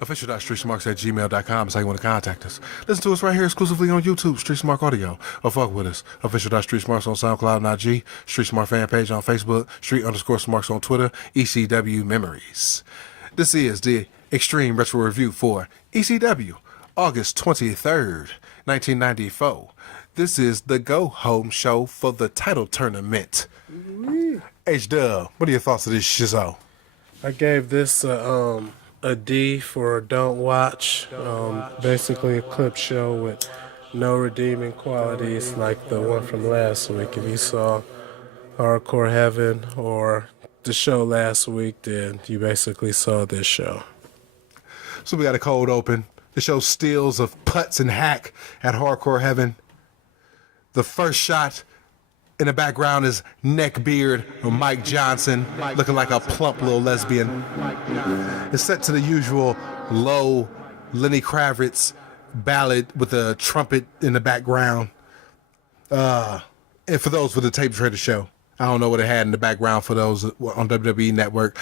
Official.StreetSmarks@gmail.com is how you want to contact us. Listen to us right here exclusively on YouTube, Street Smart Audio, or fuck with us. Official.StreetSmarks on SoundCloud and IG, Street Smart Fanpage on Facebook, Street_Smarks on Twitter, ECW Memories. This is the Extreme Retro Review for ECW, August 23rd, 1994. This is the go-home show for the title tournament. H-Dub, what are your thoughts of this shizo? I gave this a D for don't watch. Basically a clip show with no redeeming qualities like the one from last week. If you saw Hardcore Heaven or the show last week, then you basically saw this show. So we got a cold open. The show steals of putts and hack at Hardcore Heaven. The first shot in the background is Neckbeard or Mike Johnson, looking like a plump little lesbian. It's set to the usual low Lenny Kravitz ballad with a trumpet in the background. And for those with the Tape Trader show, I don't know what it had in the background for those on WWE Network.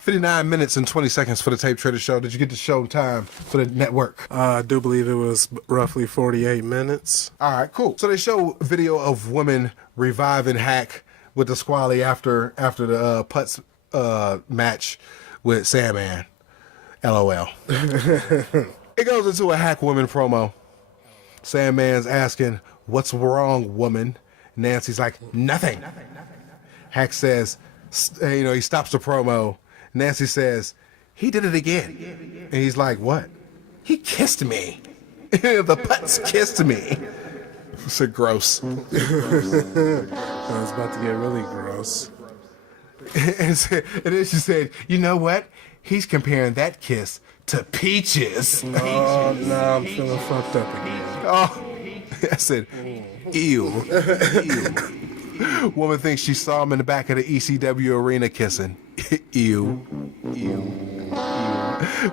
59 minutes and 20 seconds for the Tape Trader show. Did you get the show time for the network? I do believe it was roughly 48 minutes. All right, cool. So they show video of women reviving Hack with the Squally after the Putts match with Sandman. LOL. It goes into a Hack woman promo. Sandman's asking, "What's wrong, woman?" Nancy's like, "Nothing." Hack says, he stops the promo. Nancy says, "He did it again." And he's like, "What?" "He kissed me." The Putts kissed me. It's gross. I was about to get really gross. And then she said, "You know what? He's comparing that kiss to Peaches." Oh, no, I'm feeling fucked up again. Oh, I said, ew. Ew. Woman thinks she saw him in the back of the ECW arena kissing. Ew. Ew.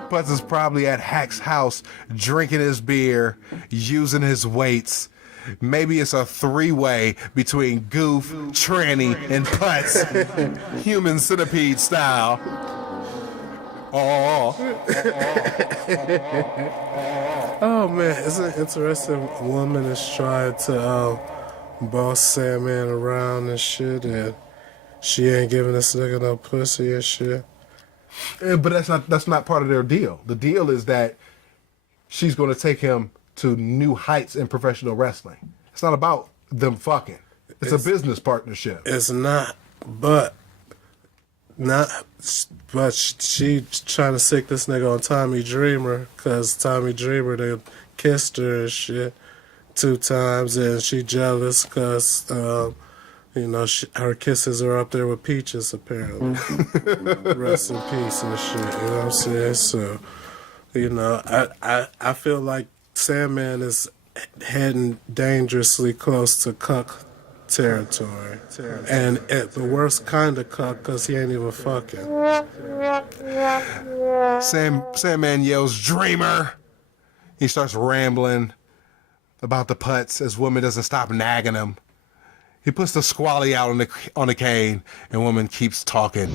Putz is probably at Hack's house drinking his beer, using his weights. Maybe it's a three-way between Goof, Tranny, and Putz. Human centipede style. Oh man, isn't it interesting? A woman is trying to boss Sandman around and shit, and she ain't giving this nigga no pussy and shit. Yeah, but that's not part of their deal. The deal is that she's going to take him to new heights in professional wrestling. It's not about them fucking. It's a business partnership. It's not, but she trying to sick this nigga on Tommy Dreamer, because Tommy Dreamer they kissed her and shit 2 times, and she jealous because her kisses are up there with Peaches apparently. Rest in peace and shit. You know what I'm saying? So, I feel like Sandman is heading dangerously close to cuck territory. And at the worst kind of cuck, because he ain't even fucking. Sandman yells, "Dreamer!" He starts rambling about the Putts as woman doesn't stop nagging him. He puts the Squally out on the cane, and woman keeps talking.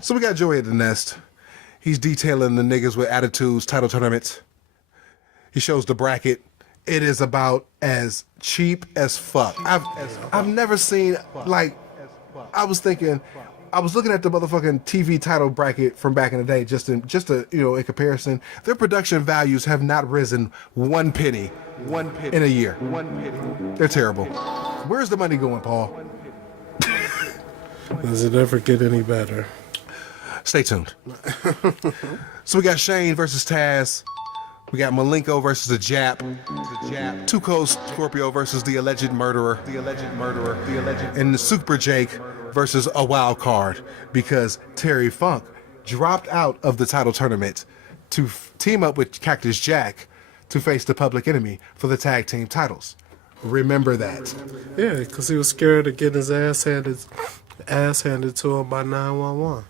So we got Joey at the Nest. He's detailing the niggas with attitudes title tournament. He shows the bracket. It is about as cheap as fuck. I've never seen, like, I was looking at the motherfucking TV title bracket from back in the day, just to in comparison. Their production values have not risen one penny in a year. They're terrible. Where's the money going, Paul? Does it ever get any better? Stay tuned. So we got Shane versus Taz. We got Malenko versus the Jap. Two Cold Scorpio versus the alleged murderer. And the Super Jake versus a wild card because Terry Funk dropped out of the title tournament to team up with Cactus Jack to face the Public Enemy for the tag team titles. Remember that. Yeah, because he was scared of getting his ass handed to him by 911.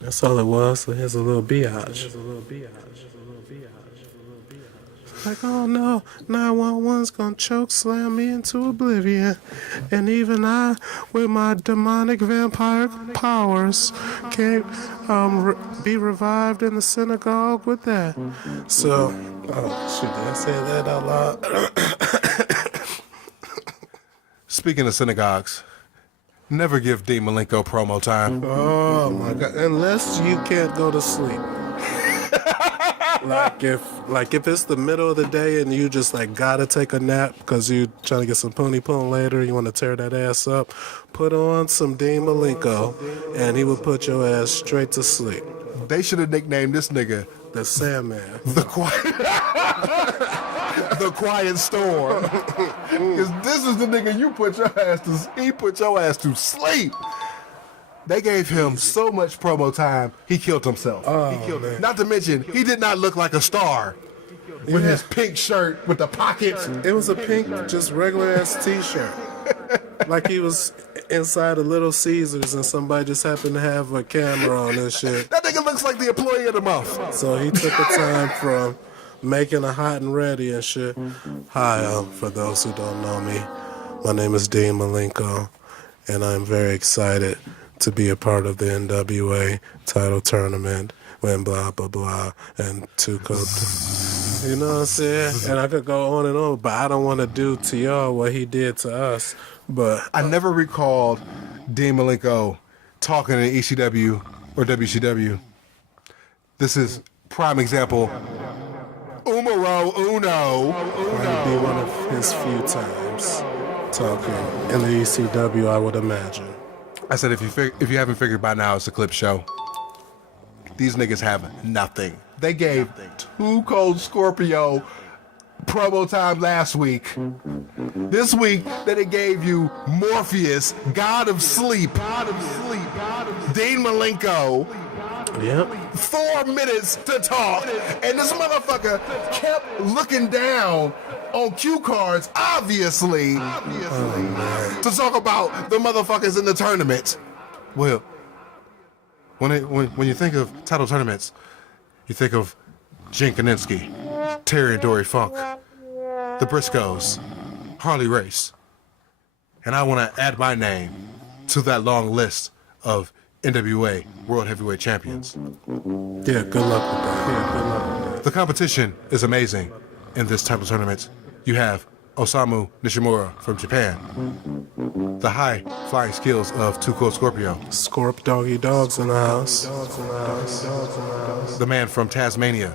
That's all it was. So here's a little biatch. Like, oh no, 911's gonna choke slam me into oblivion. And even I, with my demonic vampire powers, can't be revived in the synagogue with that. So, oh shoot, did I say that out loud? Speaking of synagogues, never give Dean Malenko promo time. Oh my God, unless you can't go to sleep. Like if it's the middle of the day and you just like gotta take a nap because you trying to get some poon later, you want to tear that ass up, put on some Dean Malenko and he will put your ass straight to sleep. They should have nicknamed this nigga The Sandman. the Quiet Storm. Because this is the nigga he put your ass to sleep. They gave him so much promo time, he killed himself. Man. Not to mention, he did not look like a star with his pink shirt with the pockets. It was a pink, just regular ass t-shirt. Like he was inside of Little Caesars and somebody just happened to have a camera on this shit. That nigga looks like the employee of the month. So he took the time from making a hot and ready and shit. Hi, for those who don't know me, my name is Dean Malenko, and I'm very excited to be a part of the NWA title tournament and blah, blah, blah, and two Cold. You know what I'm saying? And I could go on and on, but I don't want to do to y'all what he did to us. But I never recalled Dean Malenko talking in ECW or WCW. This is prime example. Umero uno. might be one of his few times talking in the ECW, I would imagine. I said, if you haven't figured by now, it's a clip show. These niggas have nothing. They gave two Cold Scorpio promo time last week. This week, they gave you Morpheus, God of Sleep, Dean Malenko. Yep. 4 minutes to talk, and this motherfucker kept looking down on cue cards, obviously, to talk about the motherfuckers in the tournament. Well, when you think of title tournaments, you think of Jen Kaninsky, Terry and Dory Funk, the Briscoes, Harley Race, and I want to add my name to that long list of NWA World Heavyweight Champions. Yeah, good luck with that. The competition is amazing in this title tournament. You have Osamu Nishimura from Japan, the high flying skills of two Cold Scorpio, Scorp doggy dogs in the house. the man from Tasmania,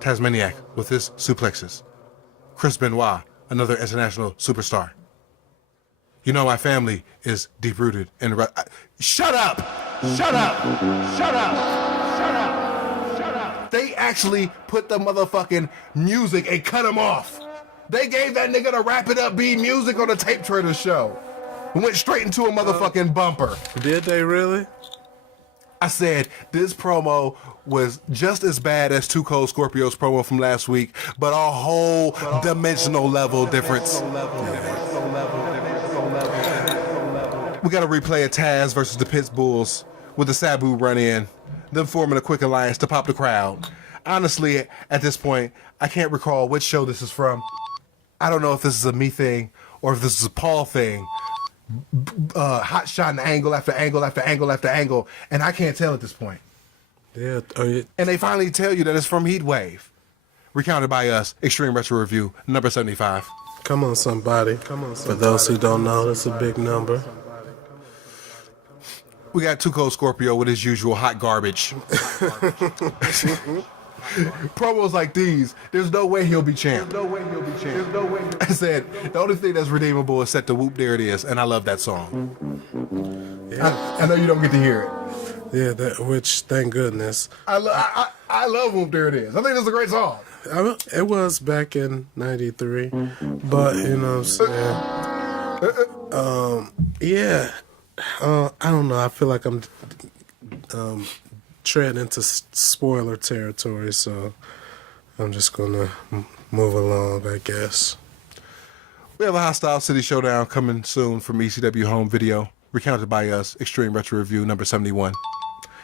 Tazmaniac with his suplexes, Chris Benoit, another international superstar. You know my family is deep rooted in Shut up! Shut up! Shut up! Shut up! Shut up! They actually put the motherfucking music and cut him off. They gave that nigga the Wrap It Up B music on the Tape Trader show. Went straight into a motherfucking bumper. Did they really? I said this promo was just as bad as two Cold Scorpio's promo from last week, but a whole dimensional level difference. We got to replay a Taz versus the Pitbulls with the Sabu run in, them forming a quick alliance to pop the crowd. Honestly, at this point, I can't recall which show this is from. I don't know if this is a me thing or if this is a Paul thing. Hot shot and angle after angle after angle after angle, and I can't tell at this point. Yeah. And they finally tell you that it's from Heatwave. Recounted by us, Extreme Retro Review, number 75. Come on, somebody. For those who don't know, that's a big number. We got two Cold Scorpio with his usual hot garbage. Promos like these, there's no way he'll be champ. I said, the only thing that's redeemable is set to Whoop, There It Is, and I love that song. Yeah. I know you don't get to hear it. Yeah, which thank goodness. I love Whoop There It Is. I think it's a great song. It was back in '93, but you know what I'm saying. Yeah, I don't know. I feel like I'm treading into spoiler territory, so I'm just gonna move along, I guess. We have a Hostile City Showdown coming soon from ECW Home Video, recounted by us, Extreme Retro Review number 71.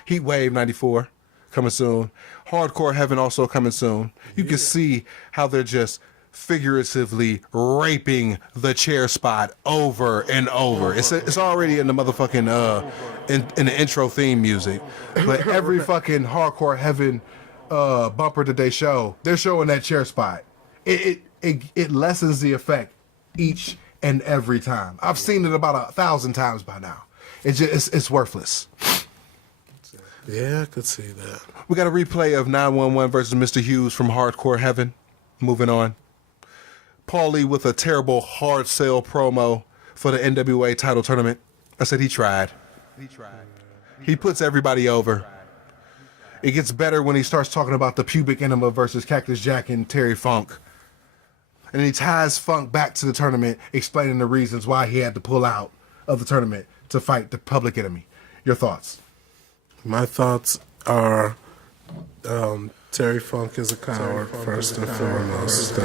Heat Wave 94, coming soon. Hardcore Heaven also coming soon. You can see how they're just figuratively raping the chair spot over and over. It's already in the motherfucking, in the intro theme music. But every fucking Hardcore Heaven bumper that they show, they're showing that chair spot. It lessens the effect each and every time. I've seen it about 1,000 times by now. It's worthless. Yeah, I could see that. We got a replay of 911 versus Mr. Hughes from Hardcore Heaven. Moving on. Paulie with a terrible hard sell promo for the NWA title tournament. I said he tried. He puts everybody over. It gets better when he starts talking about the pubic enema versus Cactus Jack and Terry Funk. And he ties Funk back to the tournament, explaining the reasons why he had to pull out of the tournament to fight the Public Enemy. Your thoughts? My thoughts are Terry Funk is a coward, first and foremost.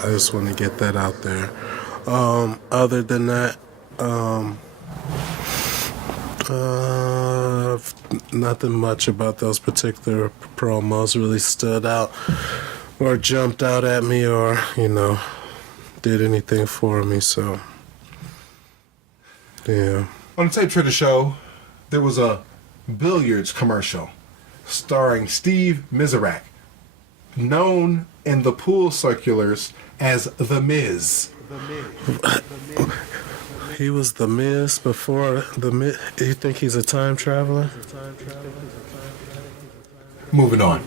I just want to get that out there. Other than that, nothing much about those particular promos really stood out or jumped out at me or, did anything for me, so, yeah. On the Tape Trader show, there was a billiards commercial starring Steve Miserak, known in the pool circulars as The Miz. He was The Miz before The Miz. You think he's a time traveler? Moving on.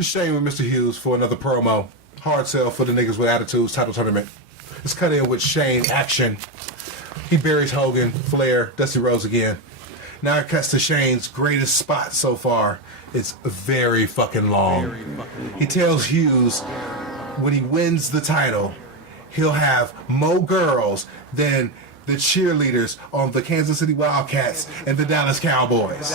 Shane with Mr. Hughes for another promo. Hard sell for the niggas with attitudes title tournament. It's cut in with Shane action. He buries Hogan, Flair, Dusty Rhodes again. Now it cuts to Shane's greatest spot so far. It's very fucking long. He tells Hughes when he wins the title, he'll have more girls than the cheerleaders on the Kansas City Wildcats and the Dallas Cowboys.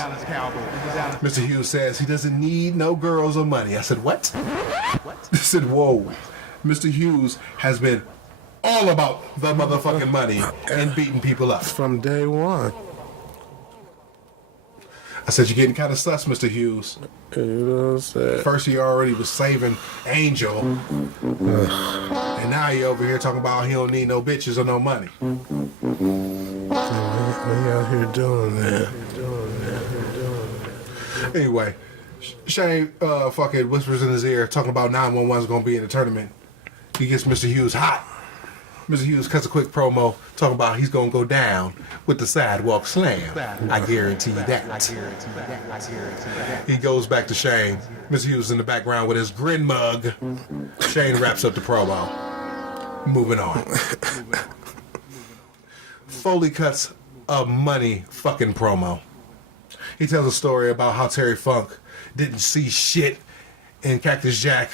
Mr. Hughes says he doesn't need no girls or money. I said, what? I said, whoa. Mr. Hughes has been all about the motherfucking money and beating people up. From day one. I said, you're getting kind of sus, Mr. Hughes. You know what I'm saying? First he already was saving Angel. And now he over here talking about he don't need no bitches or no money. We out here doing that. Anyway, Shane fucking whispers in his ear talking about 911's going to be in the tournament. He gets Mr. Hughes hot. Mr. Hughes cuts a quick promo talking about he's going to go down with the sidewalk slam. I guarantee that. He goes back to Shane. Mr. Hughes in the background with his grin mug. Shane wraps up the promo. Moving on. Foley cuts a money fucking promo. He tells a story about how Terry Funk didn't see shit in Cactus Jack.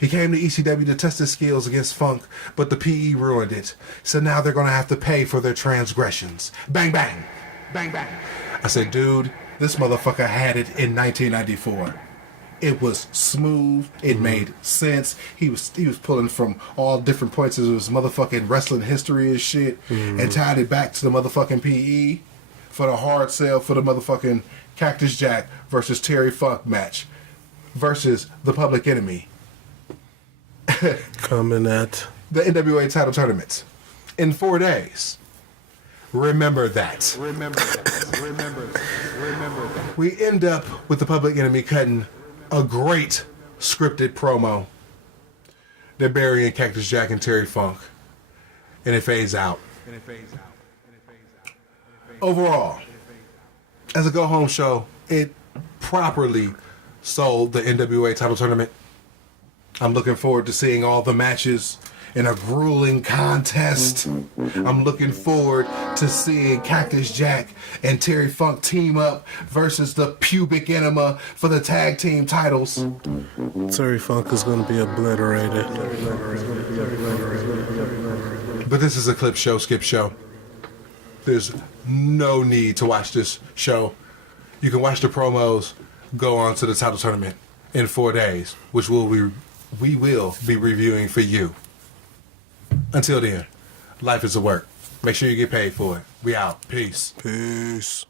He came to ECW to test his skills against Funk, but the PE ruined it. So now they're going to have to pay for their transgressions. Bang, bang. Bang, bang. I said, dude, this motherfucker had it in 1994. It was smooth. It made sense. He was pulling from all different points of his motherfucking wrestling history and shit and tied it back to the motherfucking PE for the hard sell for the motherfucking Cactus Jack versus Terry Funk match versus the Public Enemy. Coming at the NWA title tournament in 4 days. Remember that. Remember that. We end up with the Public Enemy cutting a great scripted promo. They're burying Cactus Jack and Terry Funk. And it fades out. Overall, as a go-home show, it properly sold the NWA title tournament. I'm looking forward to seeing all the matches in a grueling contest. I'm looking forward to seeing Cactus Jack and Terry Funk team up versus the Pubic Enema for the tag team titles. Terry Funk is going to be obliterated. But this is a clip show, skip show. There's no need to watch this show. You can watch the promos, go on to the title tournament in 4 days, which we will be reviewing for you. Until then, life is a work. Make sure you get paid for it. We out. Peace. Peace.